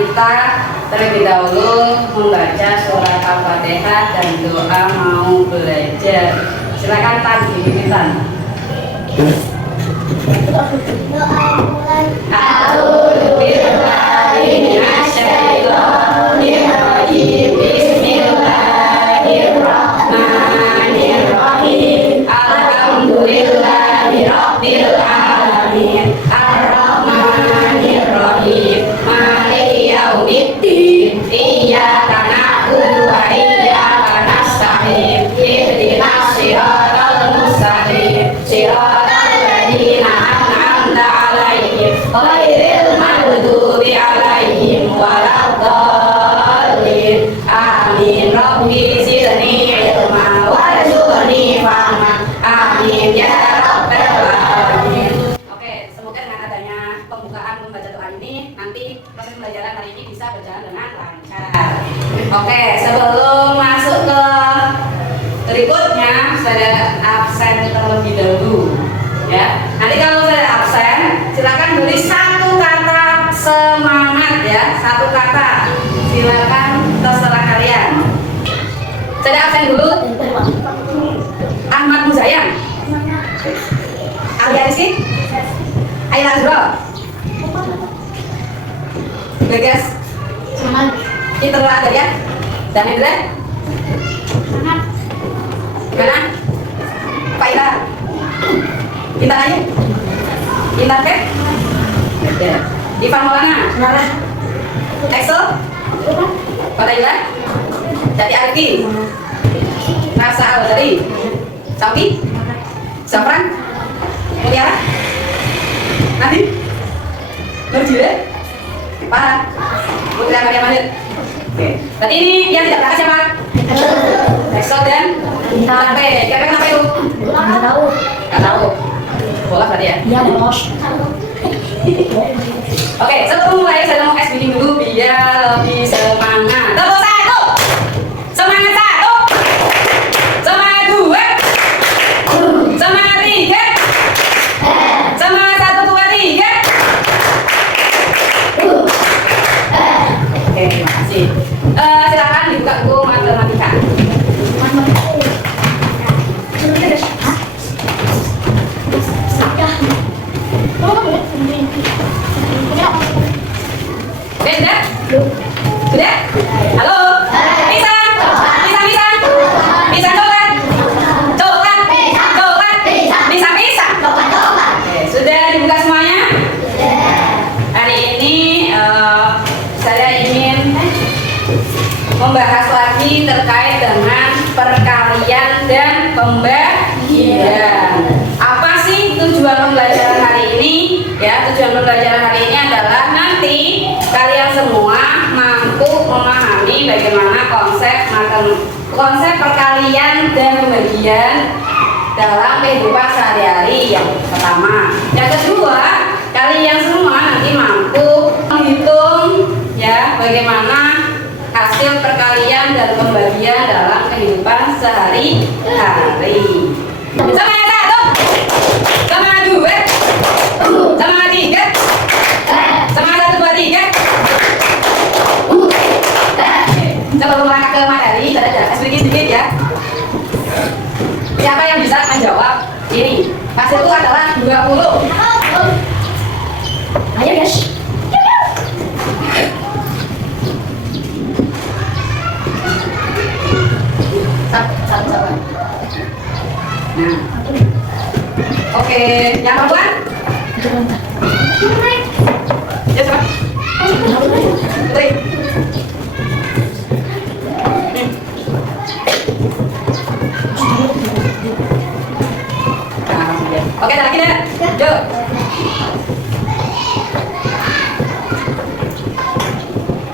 kita terlebih dahulu membaca surat Al-Fatihah dan doa mau belajar. Silakan Tan, Tan. A'udzu billahi minasyaitonir rajim. Bismillahirrahmanirrahim. Alhamdulillahi rabbil alamin. Ar-Rahmanir Rahim. Maliki yaumiddin. Iyyaka na'budu wa iyyaka nasta'in. Ihdinas siratal mustaqim. Siratal ladzina an'amta 'alaihim ghairil maghdubi 'alaihim waladdallin. Amin. Rabbi zidni ilma warzuqni fahma. Amin ya rabbal alamin. Oke, semoga dengan adanya pembukaan membaca doa ini nanti proses pembelajaran hari ini bisa berjalan dengan lancar. Oke, sebelum masuk ke berikutnya, saya absen terlebih dahulu. Ya, nanti kalau saya absen, silakan beri satu kata semangat ya, satu kata. Silakan terserah kalian. Saya absen dulu. Ahmad Muzayyan, Alia Rizky, Ayla Azra, Bagas, Citra Adaria, dan Indra, gimana? Pak Ira, Intan Ayu, Intan Pep, Ivan Maulana, Excel, Pada Ira, Jadi Arki, Nasa Al-Dari, Sapi, Safran, Mutiara, Nadine, Nurjile, Farhan, Putri Maria Mandir. Oke, berarti ini yang tidak berangkat siapa? Excel dan Intan P. Kira-kira kenapa itu? Nggak tahu. Nggak tahu. Bola berarti ya? Iya, bos. Oke, sebelum mulai saya mau SBD dulu biar lebih semangat. Tepuk satu, semangat satu, semangat dua, semangat tiga, semangat satu dua tiga. Oke, terima kasih. Silakan dibuka buku matematika. Sudah? Sudah? Halo? Pisang? Pisang, pisang? Pisang coklat? Coklat? Coklat? Pisang, pisang? Oke, sudah dibuka semuanya? Hari ini saya ingin membahas lagi terkait dengan perkalian dan pembagian. Apa sih tujuan pembelajaran hari ini? Ya, tujuan pembelajaran hari ini adalah nanti kalian semua mampu memahami bagaimana konsep perkalian dan pembagian dalam kehidupan sehari-hari yang pertama. Yang kedua, kalian semua nanti mampu menghitung ya bagaimana hasil perkalian dan pembagian dalam kehidupan sehari-hari. Semangat satu, semangat dua, semangat tiga, semangat satu dua tiga. Sebelum melangkah ke materi, saya sedikit ya. Siapa yang bisa menjawab ini? Hasilku adalah 20. Ayo guys. Sabar. Nah. Oke, yang perempuan? Ya, coba. Putri. Oke, ada lagi deh. Yuk.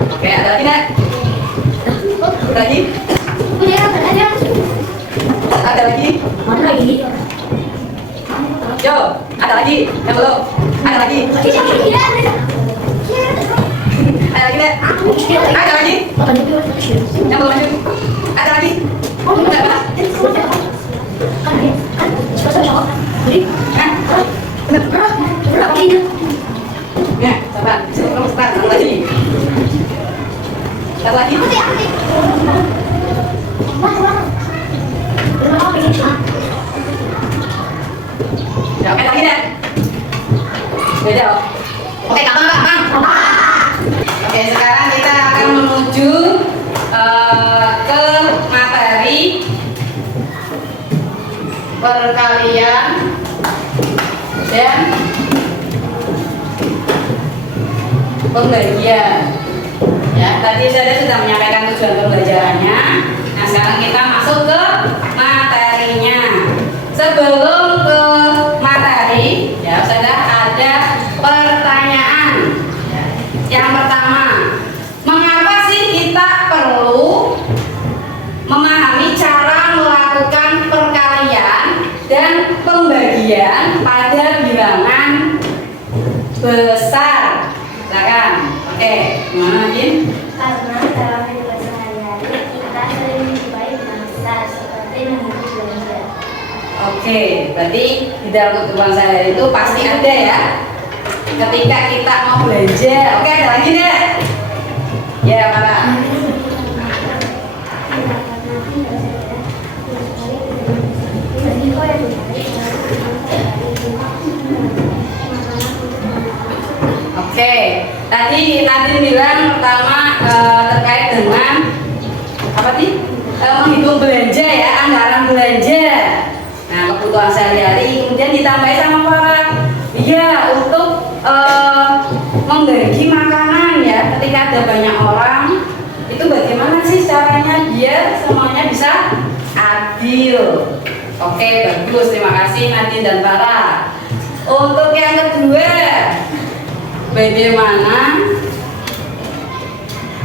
Oke, ada lagi deh. Ada lagi? Ada lagi? Mana lagi? Yo, ada lagi? Yang belum? Ada lagi? Ada lagi deh? Ada lagi? Yang belum lanjut? Ada lagi? Ada apa? Ya, sabar. Satu lagi. Satu lagi. Ya, oke lagi deh. Beda. Oke, gampang. Oke, sekarang kita akan menuju ke materi perkalian dan pembagian. Ya, tadi saya sudah menyampaikan tujuan pembelajarannya. Nah, sekarang kita masuk ke materinya. Sebelum ke materi, ya, sudah ada pertanyaan. Yang pertama, mengapa sih kita perlu memahami cara melakukan perkalian dan pembagian pada bilangan besar? Silakan. Oke, gimana Jin? Karena dalam kehidupan sehari-hari kita sering menjumpai bilangan besar seperti menghitung belanja. Oke, berarti di dalam kehidupan sehari-hari itu pasti ada ya. Ketika kita mau belanja, oke ada lagi deh. Ya, Pak. Oke, tadi bilang pertama terkait dengan apa sih? Menghitung belanja ya, anggaran belanja. Nah, kebutuhan sehari-hari kemudian ditambahi sama para ya untuk membagi makanan ya. Ketika ada banyak orang, itu bagaimana sih caranya biar semuanya bisa adil? Oke, bagus, terima kasih Nadine dan Farah. Untuk yang kedua, bagaimana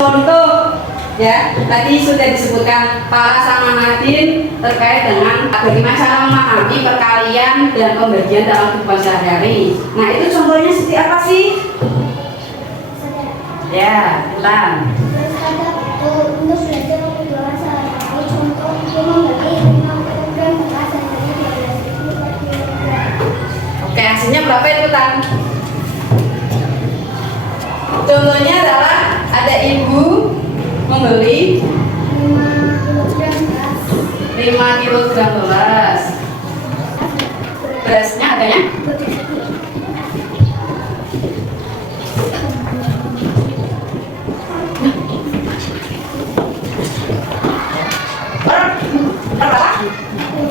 untuk ya tadi sudah disebutkan Farah sama Nadine terkait dengan bagaimana cara memahami perkalian dan pembagian dalam kehidupan sehari-hari. Nah, itu contohnya seperti apa sih? Ya, Intan. Terus ada untuk belajar kebutuhan sehari-hari, contoh untuk membagi 5 kilogram beras harganya 12.000 per kilogram. Oke, hasilnya berapa itu, Tan? Contohnya adalah ada ibu membeli 5 kilogram beras. Berasnya harganya? Berapa?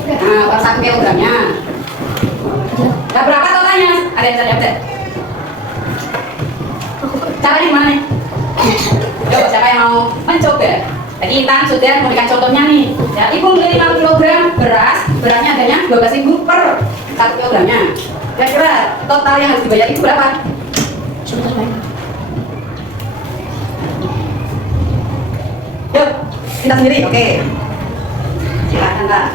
Nah, per 1 kilogramnya. Nah, berapa totalnya? Ada yang bisa jawab deh. Caranya gimana nih? Coba siapa yang mau mencoba? Tadi Intan sudah memberikan contohnya nih. Ya, ibu beli 5 kg beras, berasnya harganya 12.000 per 1 kilogramnya. Kira-kira total yang harus dibayar itu berapa? Yuk, kita sendiri, oke. Silakan, Kak.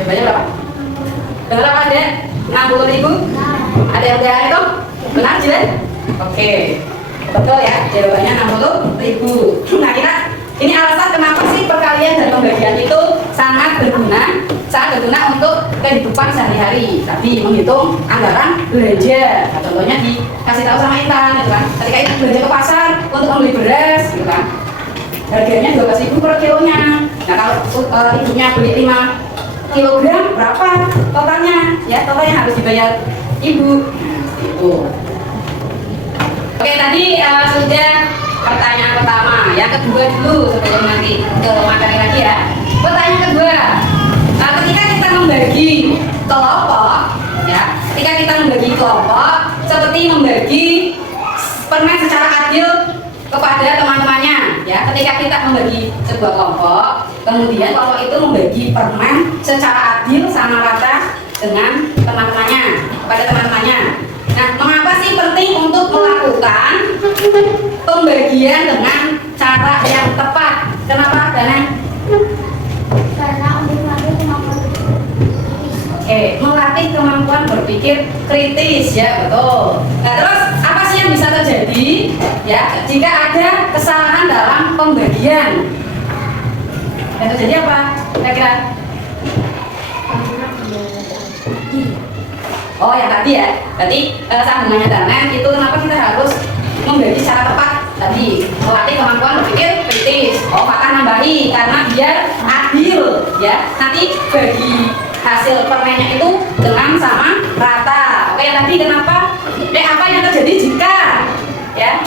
Cobanya berapa? Benar apa ada? 60.000? Ada yang udah itu? Benar Jilan? Oke, betul ya, jawabannya 60.000. Nah, ini alasan kenapa sih perkalian dan pembagian itu sangat berguna untuk kehidupan sehari-hari. Tadi menghitung anggaran belanja. Nah, contohnya dikasih tahu sama Intan, gitu kan? Ketika itu belanja ke pasar untuk membeli beras, gitu kan? Harganya 12.000 per kilonya. Nah, kalau ibunya beli 5 kilogram berapa totalnya? Ya, total yang harus dibayar ibu. Itu. Oke, tadi sudah pertanyaan pertama. Yang kedua dulu sebelum nanti ke materi lagi ya. Pertanyaan kedua, ketika kita membagi kelompok, ya, ketika kita membagi kelompok seperti membagi permen secara adil kepada teman-temannya, ya. Ketika kita membagi sebuah kelompok, kemudian kelompok itu membagi permen secara adil sama rata dengan teman-temannya, kepada teman-temannya. Nah, mengapa sih penting untuk melakukan pembagian dengan cara yang tepat? Kenapa, Dana? Karena untuk melatih kemampuan Melatih kemampuan berpikir kritis, ya, betul. Nah, terus apa sih yang bisa terjadi, ya, jika ada kesalahan dalam pembagian. Yang terjadi apa? Kira-kira? Oh, yang tadi ya. Berarti sambungannya danen itu kenapa kita harus membagi secara tepat tadi, melatih kemampuan berpikir kritis. Oh, maka nambahi karena biar adil ya. Nanti bagi hasil permennya itu dengan sama rata. Oke, yang tadi kenapa? Apa yang terjadi jika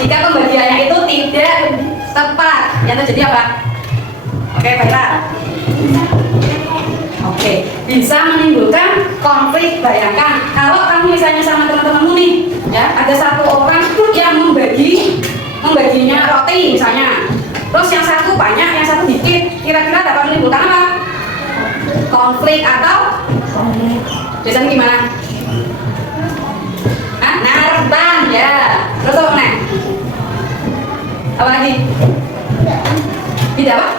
jika pembagiannya itu tidak tepat? Yang terjadi apa? Oke, Pak. Oke, bisa menimbulkan konflik. Bayangkan kalau kamu misalnya sama teman-temanmu nih, ya, ada satu orang yang membaginya roti misalnya, terus yang satu banyak, yang satu dikit, kira-kira dapat menimbulkan apa? Konflik atau biasanya gimana? Nah, rentan ya. Terus apa nih? Apa lagi? Tidak apa?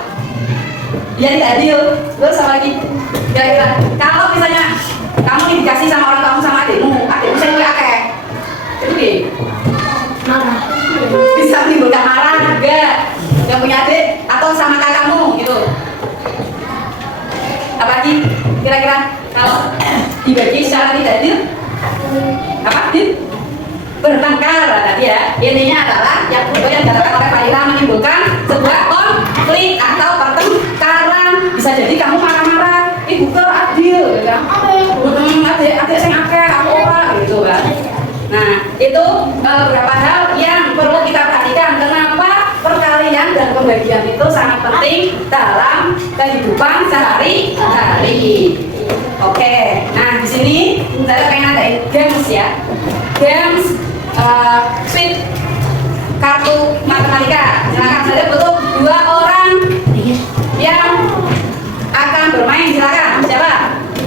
Ya tidak adil. Terus apa lagi? Kira-kira kalau misalnya kamu dikasih sama orang kamu sama adikmu saya juga akeh, itu gini Marah. bisa menimbulkan marah juga yang punya adik atau sama kakakmu gitu. Apalagi kira-kira kalau dibagi secara tidak adil apa? Bertengkar tadi ya. Intinya adalah yang dikatakan oleh Pak Ira menimbulkan sebuah konflik atau pertengkaran. Bisa jadi kamu marah-marah, ibu ke adil, ya kan? Adik saya akeh, aku ora gitu kan. Nah, itu beberapa hal yang perlu kita perhatikan. Kenapa perkalian dan pembagian itu sangat penting dalam kehidupan sehari-hari. Oke, nah di sini saya pengen adain games ya. Games sweet kartu matematika. Silakan, saya butuh 2 orang yang akan bermain. Silakan, siapa?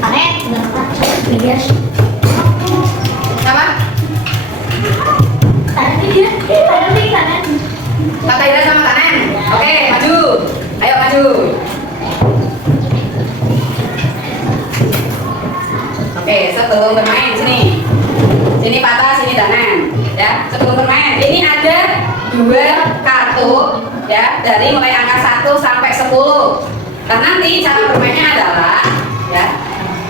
Anek. Iya. Siapa? Kanan. Kak Ira sama Tanen. Oke, maju. Ayo maju. Oke, sebelum bermain sini. Sini patah, sini Tanen. Ya, sebelum bermain. Ini ada 2 kartu ya, dari mulai angka 1 sampai 10. Dan nanti cara bermainnya adalah ya,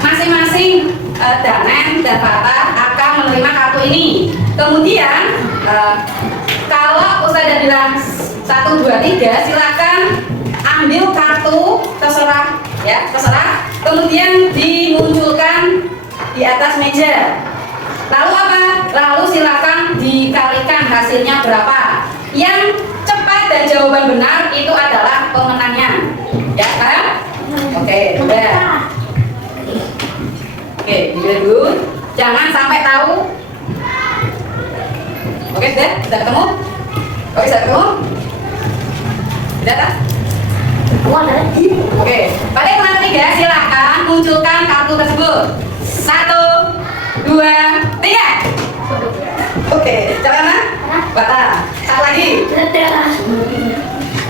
masing-masing Danen dan Fatah akan menerima kartu ini. Kemudian kalau Ustazah bilang 1, 2, 3, silakan ambil kartu terserah ya, terserah. Kemudian dimunculkan di atas meja. Lalu apa? Lalu silakan dikalikan hasilnya berapa. Yang cepat dan jawaban benar itu adalah pemenangnya. Ya kan? Oke, udah. Oke, dulu. Jangan sampai tahu. Oke, sudah ketemu? Oke, sudah ketemu? Sudah kan? Oke, pada yang ketiga silakan munculkan kartu tersebut. 1, 2, 3. Oke, coba mana? Bata. Satu lagi.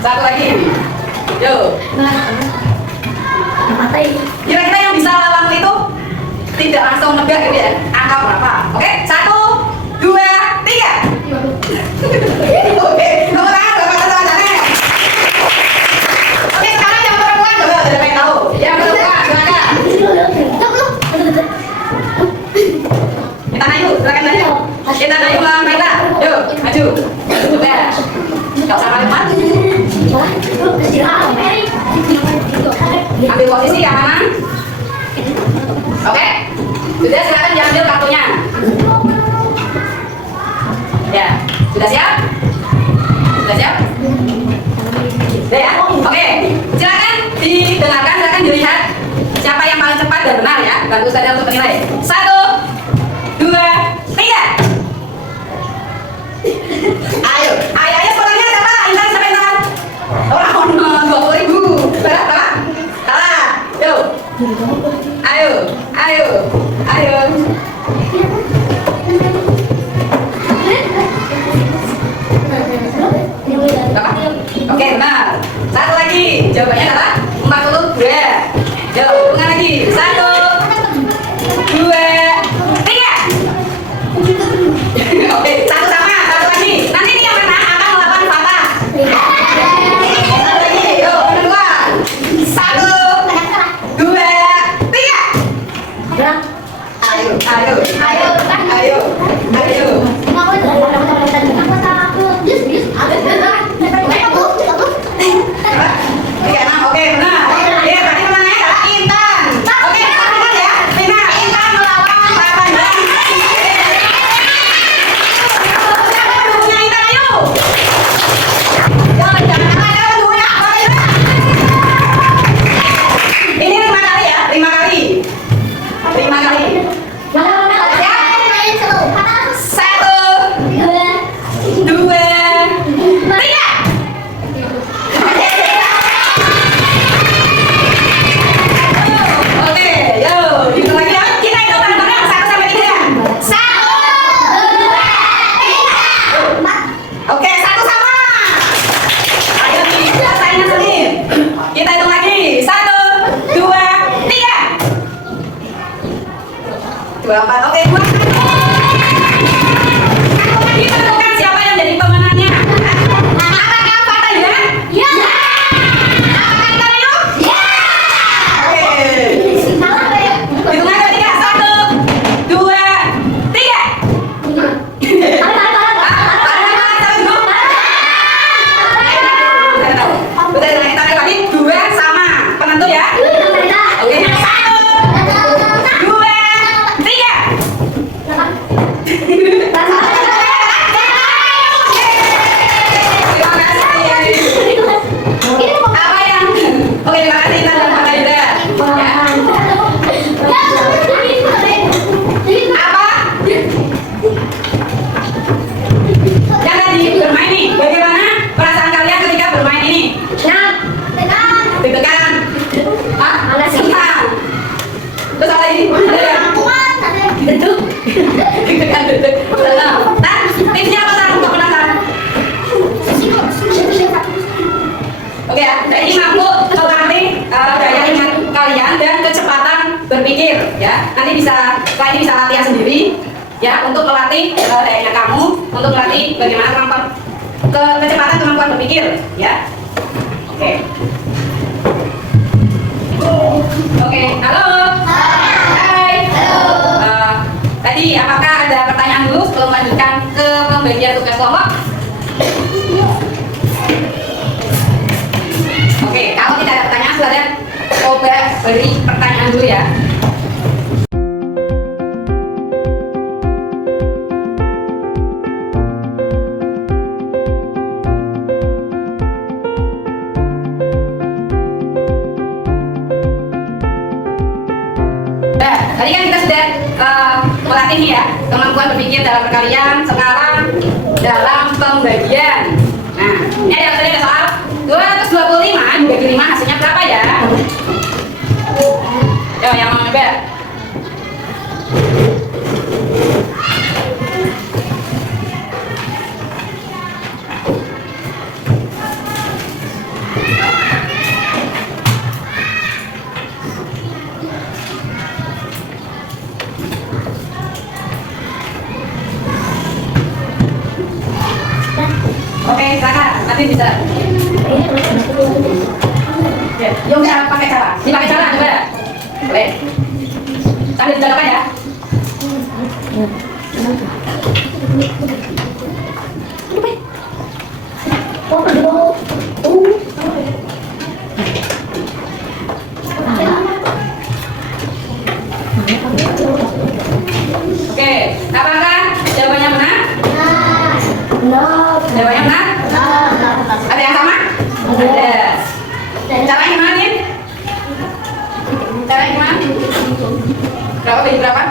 Satu lagi. Yo. Kira-kira yang bisa lawan itu tidak langsung nebak gitu ya? Angka berapa? Oke, 1, 2, 3. Oke, nomor tangan berapa tangannya? Oke, sekarang yang perempuan coba ada pengen tahu. Yang perempuan silakan. Kita naik, silakan naik. Kita naik melawan Baita. Yuk, maju. Udah. Gak usah kalimat. Ambil posisi yang mana? Oke. Sudah, silakan diambil kartunya. Ya, sudah siap? Sudah siap? Sudah ya? Oke. Silakan didengarkan, silakan dilihat siapa yang paling cepat dan benar ya. Bantu saya untuk menilai. 1, 2, 3. Ayo, sekolahnya siapa? Intan siapa Intan? Orang 20.000. Berapa? Salah. Yuk. Ayo. Berapa? Oke, benar. Satu lagi. Jawabannya adalah 42. Yuk, ulang lagi. 1, 2, Oke ya, jadi ini mampu melatih daya ingat kalian dan kecepatan berpikir ya. Nanti bisa, kalian bisa latihan sendiri ya untuk melatih daya ingat kamu, untuk melatih bagaimana kemampuan kecepatan kemampuan berpikir ya. Oke. Oke, halo. Hai. Halo. Tadi apakah ada pertanyaan dulu sebelum lanjutkan ke pembagian tugas kelompok? Oke, kalau tidak ada pertanyaan, silahkan coba beri pertanyaan dulu ya. Tadi kan kita sudah melatih nih ya kemampuan berpikir dalam perkalian. Sekarang dalam pembagian. Nah, ini ada soal 225 dibagi 5 hasilnya berapa ya? Yo, yang mau nyoba? Oke, silakan. Nanti bisa. Yuk, jangan pakai cara. Dipakai cara coba. Boleh. Sambil dijalankan ya. Oke, apakah jawabannya benar? Jawabannya benar? Ada yang sama? Ada. Caranya gimana nih? Caranya gimana? Berapa bagi berapa?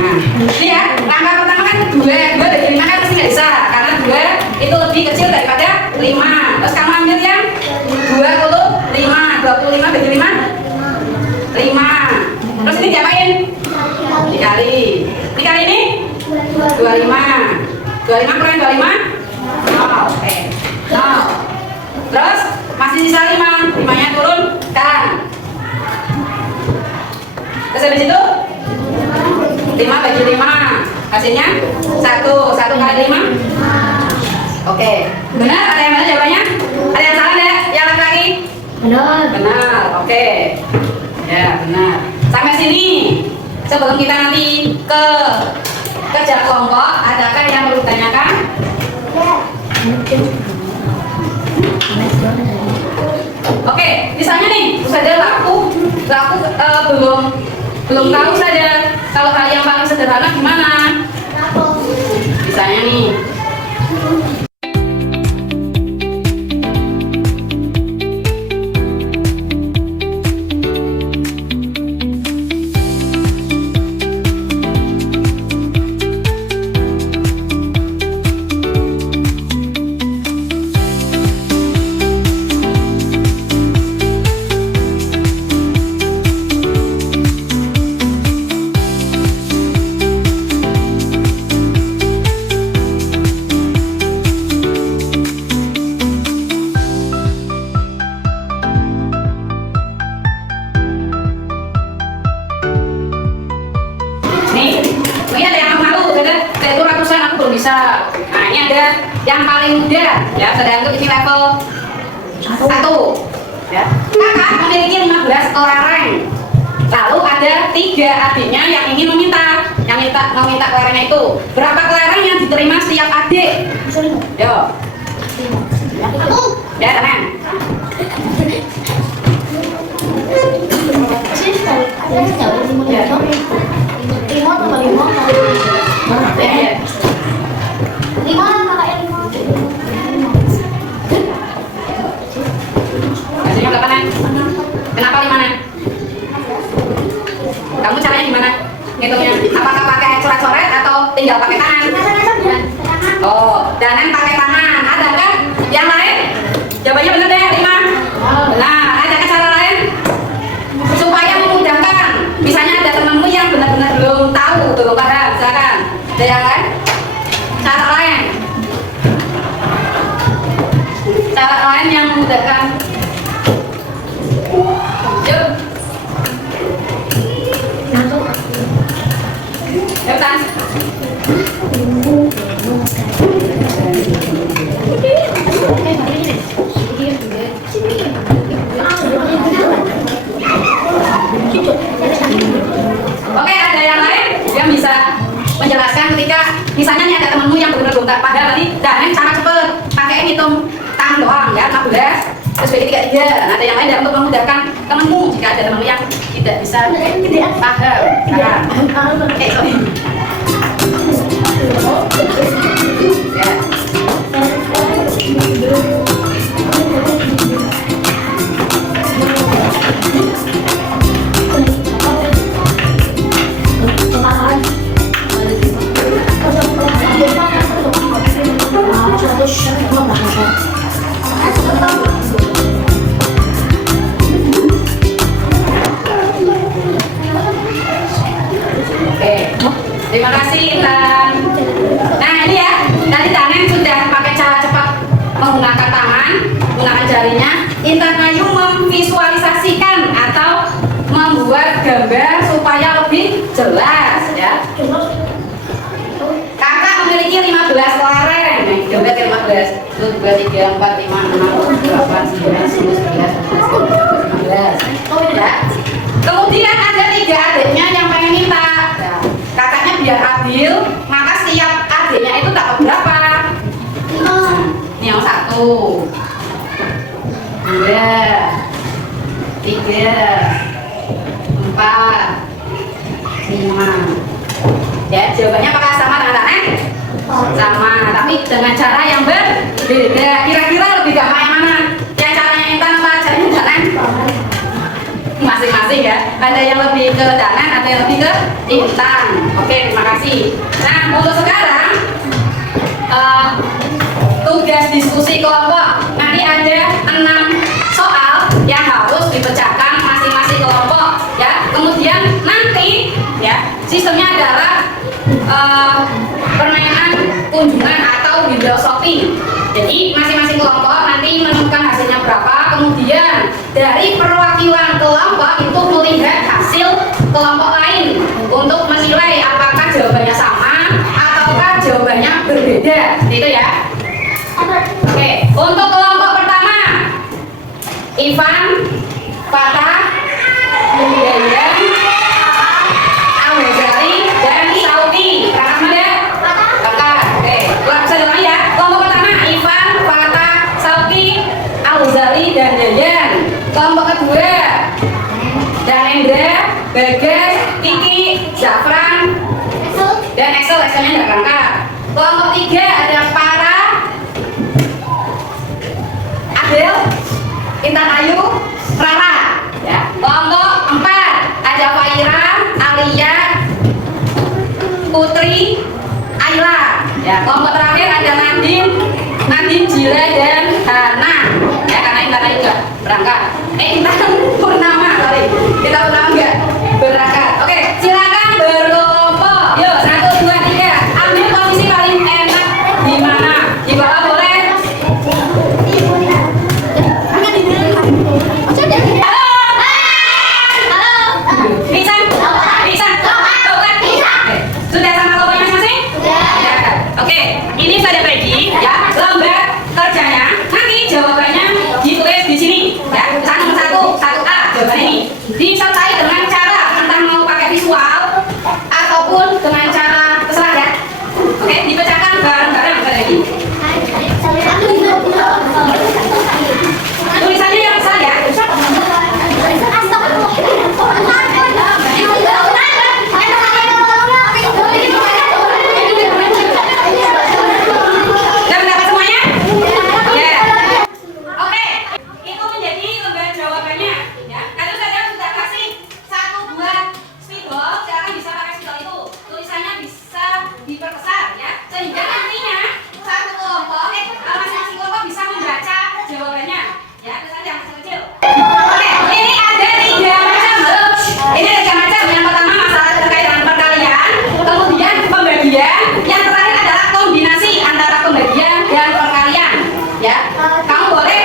Nah, ini ya, langkah pertama kan 2 bagi 5 kan pasti nggak bisa, karena 2 itu lebih kecil daripada 5. Terus kamu ambil yang 25 bagi 5? 5. Terus ini diapain? Dikali. Dikali ini? 25. 25 kurang 25? 0. Oke. 0. Terus masih sisa 5. 5-nya turunkan. Terus habis itu 5 bagi 5 hasilnya 1. 1 kali 5? Oke. Benar? Ada yang benar jawabannya? Ada yang salah enggak? Yang laki-laki? Benar. Benar. Oke. Ya, benar. Sampai sini. Sebelum kita nanti ke kerja kelompok, adakah yang perlu ditanyakan? Oke, misalnya nih, saja aku belum tahu saja kalau hal yang paling sederhana gimana? Misalnya nih. Bisa. Nah, ini ada yang paling muda ya, sedangkan ini level 1 ya. Kakak memiliki 15 kelereng. Lalu ada 3 adiknya yang ingin meminta kelerengnya itu. Berapa kelereng yang diterima setiap adik? Yo. Ya, teman. Hasilnya berapa, Nan? Kenapa 5? Kamu caranya gimana? Ngitungnya? Apakah pakai coret-coret atau tinggal pakai tangan? Oh, dan pakai tangan. Adakah yang lain? Jawabannya benar deh, 5. Benar. Adakah cara lain supaya memudahkan? Misalnya ada temanmu yang benar-benar belum tahu, belum paham, silakan. Ada yang lain? Cara lain? memudahkan. Yuk. Cepetan. Oke, ada yang lain yang bisa menjelaskan ketika misalnya nih ada temenmu yang benar-benar gonta padahal tadi dan cara cepet pakai hitung tangan doang ya 15 terus bagi 33. Nah, ada yang lain dan untuk memudahkan temenmu jika ada temenmu yang tidak bisa paham. Sorry. Ya. Oke, terima kasih Intan. Nah ini ya, tadi Tanen sudah pakai cara cepat menggunakan tangan, menggunakan jarinya. Intan Ayu memvisualisasikan atau membuat gambar supaya lebih jelas ya. Kakak memiliki 15 lereng. Nih, gambar 15. 1, 2, 3, 4, 5, 6, 7, 8, 9, 10, 11, 12, 13. Ya. Kemudian ada 3 adiknya yang pengen minta. Ya. Kakaknya biar adil, maka setiap adiknya itu dapat berapa? Ini yang 1, 2, 3, 4, 5. Ya, jawabannya apakah sama dengan Tanen? Sama, tapi dengan cara yang berbeda. Kira-kira lebih gampang yang mana? Yang caranya Intan apa caranya Tanen? Masing-masing ya. Ada yang lebih ke Tanen, ada yang lebih ke Intan. Oke, terima kasih. Nah, untuk sekarang tugas diskusi kelompok. Nanti ada 6 soal yang harus dipecahkan masing-masing kelompok ya. Kemudian nanti ya sistemnya adalah permainan kunjungan atau window shopping. Jadi masing-masing kelompok nanti menemukan hasilnya berapa, kemudian dari perwakilan kelompok itu melihat hasil kelompok lain untuk menilai apakah jawabannya sama ataukah jawabannya berbeda. Seperti itu ya. Oke, untuk kelompok pertama Ivan, Fatah, Yayan, Al-Ghazali, dan Sauti. Kakak mana? Kakak. Oke, bisa diulangi ya. Kelompok pertama Ivan, Fatah, Sauti, Al-Ghazali, dan Yayan. Kelompok kedua Danendra, Bagas, Kiki, Zafran, dan Excel. Excelnya tidak berangkat. Kelompok 3 ada Para, Adel, Intan Ayu, Rara. Ya. Kelompok 4 ada Faira, Alia, Putri, Ayla. Ya. Kelompok terakhir ada Nadine, Jila, dan Hana. Ya, karena Intan Ayu juga berangkat. Intan Purnama, sorry. Kita Purnama enggak berangkat. Oke, silakan berkelompok. Yuk, 1, 2, 3. Ambil posisi paling enak di mana? Di bawah boleh. Sudah sama kelompoknya masing-masing? Sudah. Oke, ini sudah ready ya. Lembar kerjanya nanti jawabannya ditulis di sini ya. Nomor 1A jawabannya ini. Disertai dengan cara entah mau pakai visual ataupun dengan cara terserah ya. Oke, dipecahkan bareng-bareng lagi. Tulisannya yang besar ya. Diperbesar ya, sehingga nantinya satu kelompok masing-masing kelompok bisa membaca jawabannya ya. Terus aja masih kecil. Oke, ini ada 3 macam. Ini ada 3 macam. Yang pertama masalah terkait dengan perkalian, kemudian pembagian, yang terakhir adalah kombinasi antara pembagian dan perkalian ya. Kamu boleh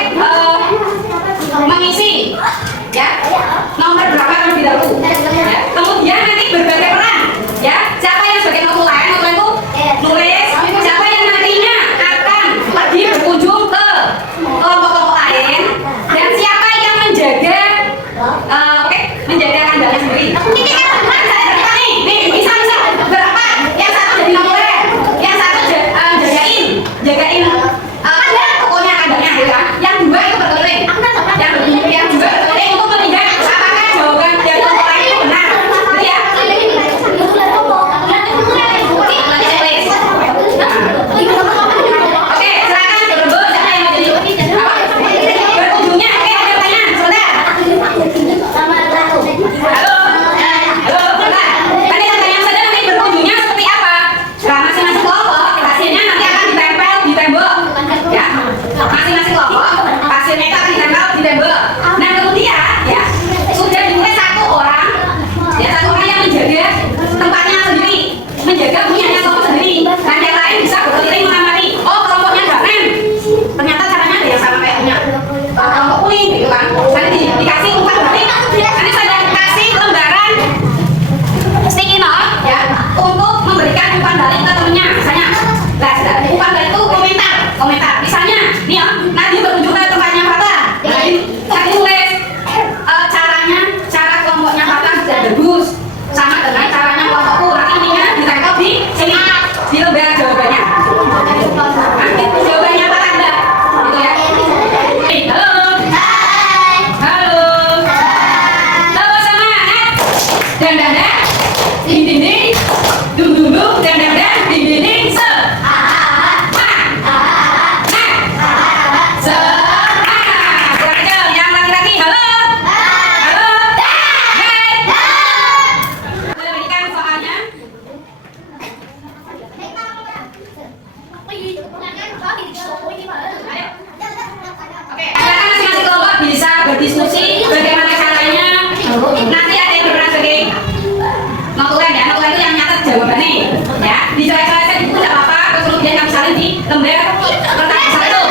lembar kertas satu.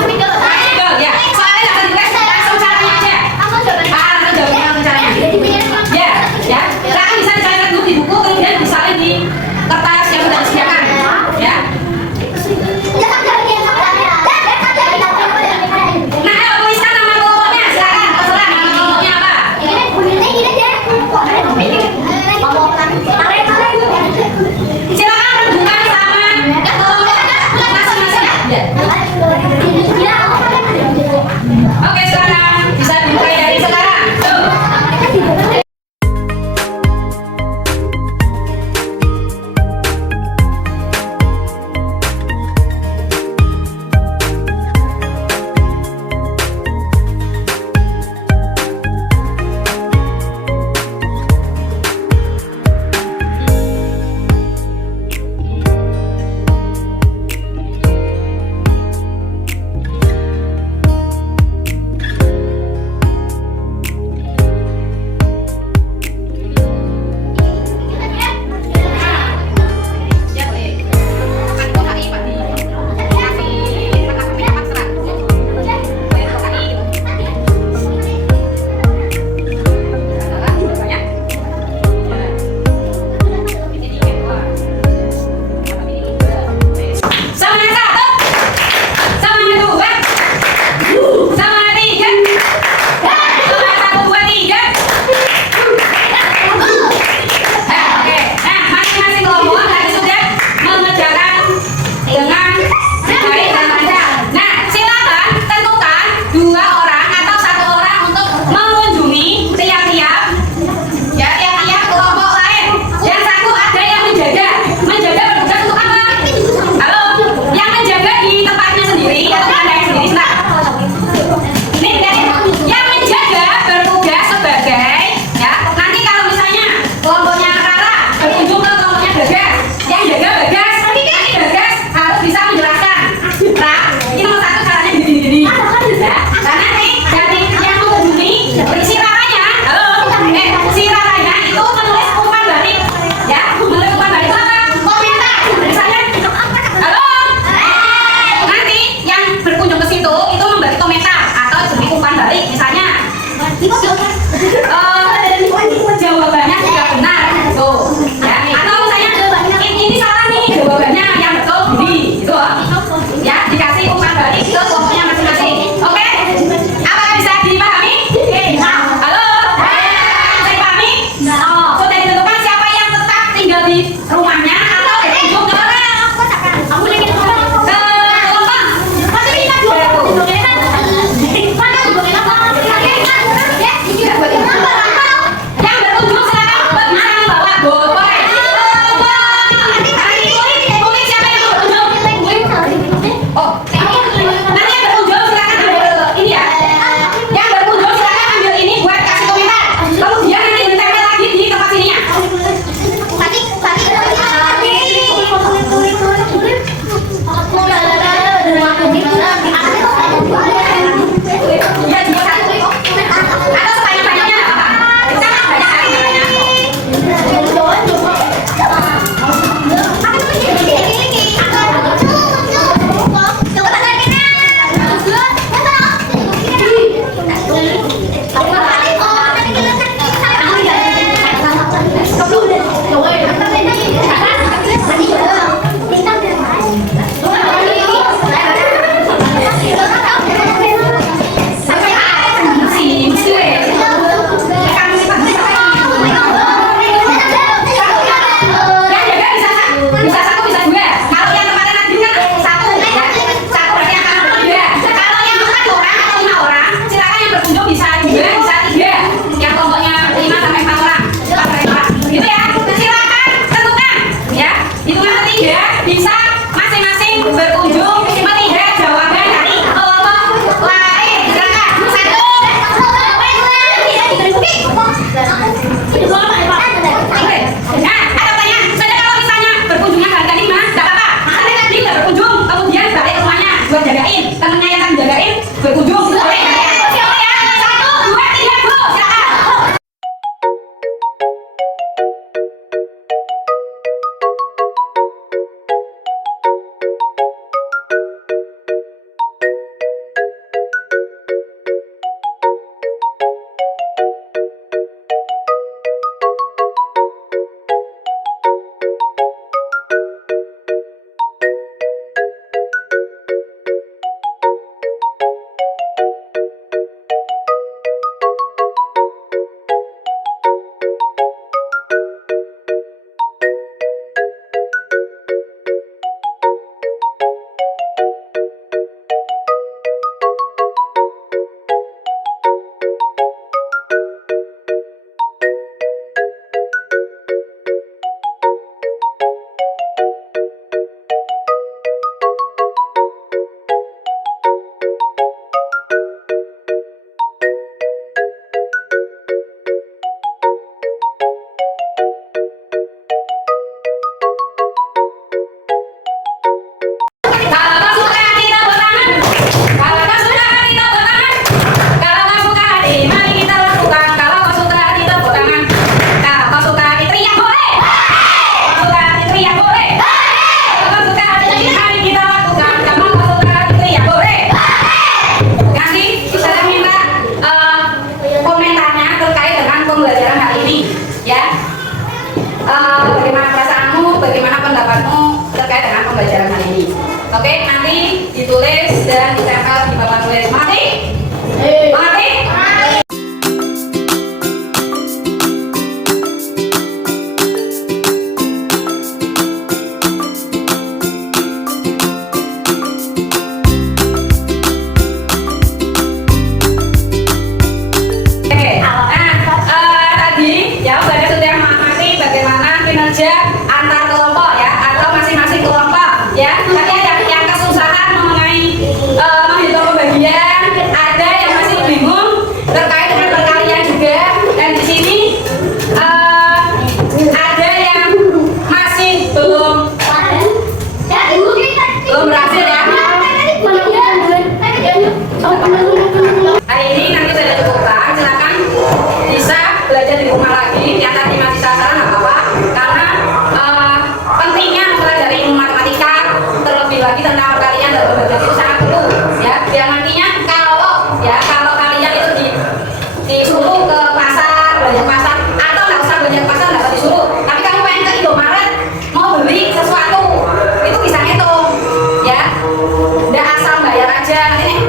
Spidol ya. Soalnya nggak ditulis, langsung caranya aja. Langsung jawabnya langsung caranya. Ya, ya. Silakan bisa dicatat dulu di buku, kemudian disalin di kertas yang sudah disediakan. Ya. Nah, ayo tuliskan nama kelompoknya. Silakan, terserah nama kelompoknya apa. Silakan renungan sama kelompok masing-masing. Ya. Oke, sekarang bisa dimulai dari sekarang. Yuk.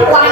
Uang